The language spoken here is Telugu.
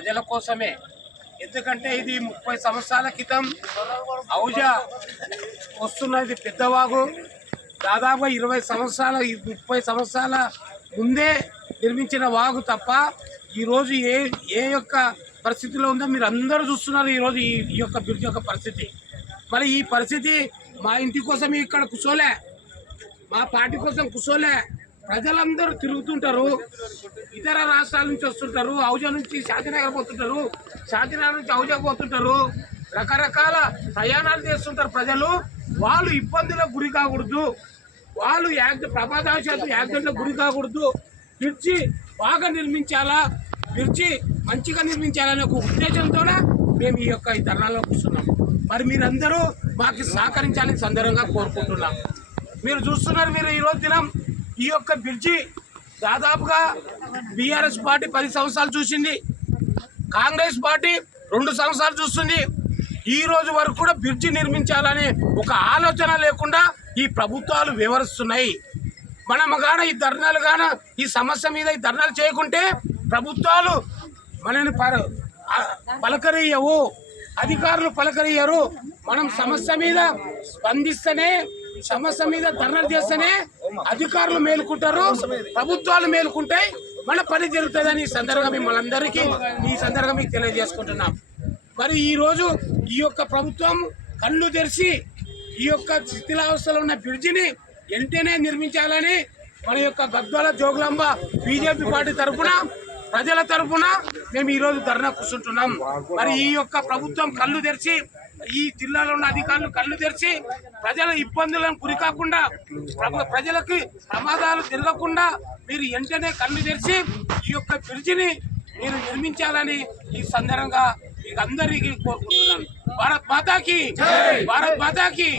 ప్రజల కోసమే. ఎందుకంటే ఇది 30 సంవత్సరాల క్రితం ఔజా వస్తున్నది పెద్దవాగు. దాదాపు 20 సంవత్సరాల 30 సంవత్సరాల ముందే నిర్మించిన వాగు తప్ప ఈరోజు ఏ యొక్క పరిస్థితిలో ఉందో మీరు అందరూ చూస్తున్నారు. ఈరోజు ఈ యొక్క బ్రిడ్జ్ యొక్క పరిస్థితి. మరి ఈ పరిస్థితి మా ఇంటి కోసం ఇక్కడ కూర్చోలే, మా పార్టీ కోసం కూర్చోలే. ప్రజలందరూ తిరుగుతుంటారు, ఇతర రాష్ట్రాల నుంచి వస్తుంటారు, ఔజా నుంచి శాంతినగర్ పోతుంటారు, శాంతినగర్ నుంచి ఔజా పోతుంటారు, రకరకాల ప్రయాణాలు చేస్తుంటారు ప్రజలు. వాళ్ళు ఇబ్బందులకు గురి కాకూడదు, వాళ్ళు ప్రమాదవశాత్తు యాక్సిడెంట్లకు గురి కాకూడదు. బ్రిడ్జి బాగా నిర్మించాలా, బ్రిడ్జి మంచిగా నిర్మించాలనే ఒక ఉద్దేశంతోనే మేము ఈ ధర్నాలో కూర్చున్నాం. మరి మీరందరూ మాకు సహకరించాలని సందర్భంగా కోరుకుంటున్నాం. మీరు చూస్తున్నారు, మీరు ఈరోజు దినం ఈ యొక్క బ్రిడ్జి దాదాపుగా బీఆర్ఎస్ పార్టీ 10 సంవత్సరాలు చూసింది, కాంగ్రెస్ పార్టీ 2 సంవత్సరాలు చూస్తుంది. ఈ రోజు వరకు కూడా బ్రిడ్జి నిర్మించాలనే ఒక ఆలోచన లేకుండా ఈ ప్రభుత్వాలు వివరిస్తున్నాయి. మనం గాన ఈ ధర్నాలు గాన ఈ సమస్య మీద ఈ ధర్నాలు చేయకుంటే ప్రభుత్వాలు మనని పలకరియవు, అధికారులు పలకరియరు. మనం సమస్య మీద స్పందిస్తేనే, సమస్య మీద ధర్నాలు చేస్తేనే అధికారులు మేలుకుంటారు, ప్రభుత్వాలు మేలుకుంటాయి, మన పని జరుగుతుందని ఈ సందర్భంగా మిమ్మల్ని ఈ సందర్భంగా మీకు తెలియజేసుకుంటున్నాం. మరి ఈరోజు ఈ యొక్క ప్రభుత్వం కళ్ళు తెరిచి ఈ యొక్క శిథిలావస్థలో ఉన్న బ్రిడ్జిని వెంటనే నిర్మించాలని మన యొక్క గద్వాల జోగులాంబ బీజేపీ పార్టీ తరఫున, ప్రజల తరఫున మేము ఈరోజు ధర్నా కూర్చుంటున్నాం. మరి ఈ యొక్క ప్రభుత్వం కళ్ళు తెరిచి, ఈ జిల్లాలో ఉన్న అధికారులు కళ్ళు తెరిచి ప్రజల ఇబ్బందులను గురికాకుండా, ప్రజలకి ప్రమాదాలు జరగకుండా మీరు వెంటనే కళ్ళు తెరిచి ఈ యొక్క బ్రిడ్జిని మీరు నిర్మించాలని ఈ సందర్భంగా మీకు అందరికీ కోరుకుంటున్నాను. భారత్ మాతాకి, భారత్ మాతాకి.